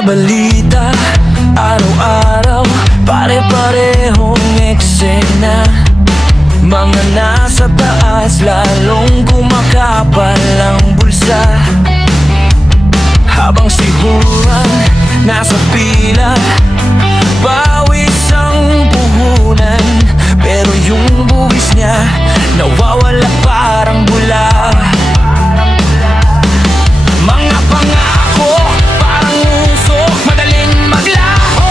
balita, araw-araw, pare-parehong eksena. Mga nasa taas, lalong kumakapal ang bulsa. Habang sihuran, nasa pila, pawis ang puhunan. Pero yung buwis niya, nawawala parang bula. Mga pangako, parang usok, madaling maglaho.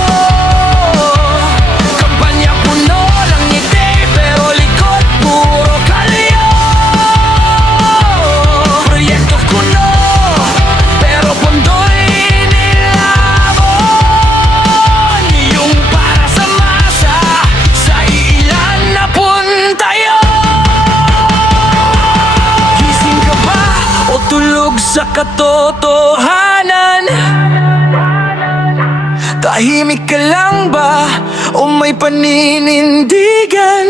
Kampanya puno ng ngiti, pero likod puro kalyo. Proyekto kuno, pero pondo'y nilabon. Yung para sa masa, sa ilan na puntayo. Gising ka ba o tulog sa katotohanan? Tahimik ka lang ba o may paninindigan?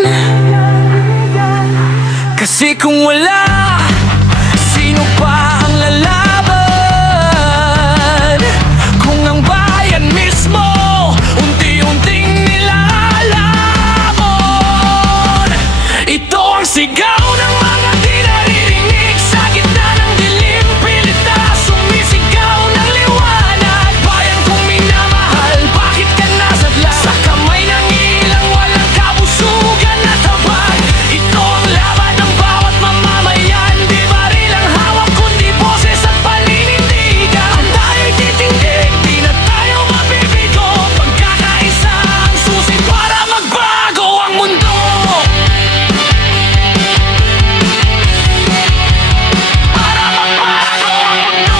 Kasi kung wala, sino pa ang lalaban? Kung ang bayan mismo unti-unting nilalamon. Ito ang sigaw ng mga di naririnig sa gitna ng dilim. Pilit na sumisigaw ng liwanag. Bayan kong minamahal, bakit ka nasadla sa kamay ng ilang walang kabusugan at habag? Ito ang laban ng bawat mamamayan. Di baril ang hawak kundi boses at paninindigan. Tayo'y titindig, di na tayo mabibigo. Pagkakaisa ang susi para magbago ang mundo. Para magbago ang mundo.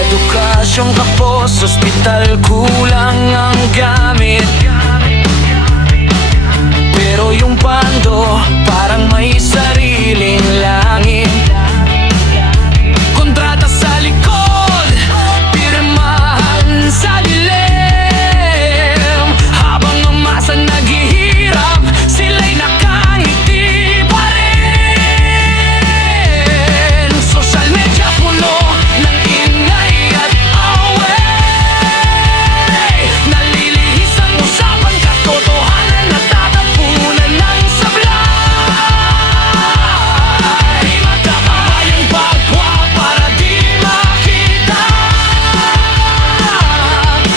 Edukasyong kapos, ospital kulang ang gamit. Pero yung bando parang may sariling langit. Kontrata sa likod, pirmahan sa dilim. Habang ang masa naghihirap, sila'y nakangiti pa rin. Social media puno ng ingay at away. Nalilihis ang usapan, katotohanan natatapunan ng sablay. Magkabayang bagwa para di makita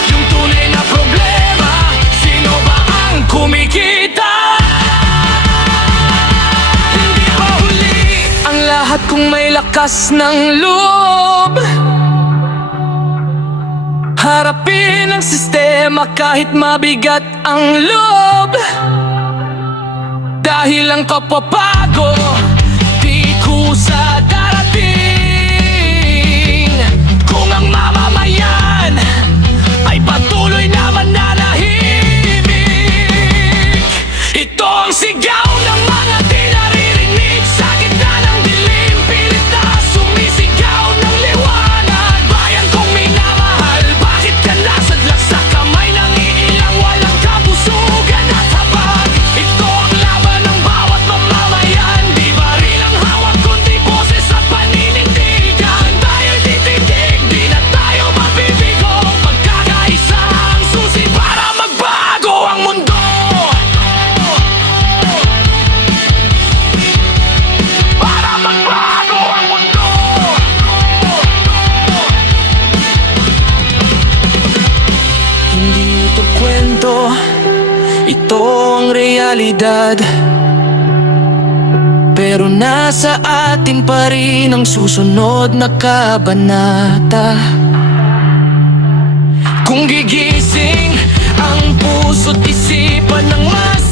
yung tunay na problema. Sino ba ang kumikita? Hindi pa huli ang lahat kung may lakas ng loob. Harapin ang sistema kahit mabigat ang loob. Dahil ang kapapago di kusa darating. Kung ang mamamayan ay patuloy na mananahimik. Ito ang sigaw ng mga di naririnig sa gitna ng dilim. Pilit na sumisigaw ng liwanag. Bayan kong minamahal, bakit ka nasadlak sa kamay ng iilang walang kabusugan at habag? Ito ang laban ng bawat mamamayan. Di baril ang hawak kundi boses at paninindigan. Tayo'y titindig, di na tayo mabibigo. Pagkakaisa ang susi para magbago ang mundo. Para magbago ang mundo. Hindi ito kwento, ito ang realidad. Pero nasa atin pa rin ang susunod na kabanata. Kung gigising ang puso't isipan ng mas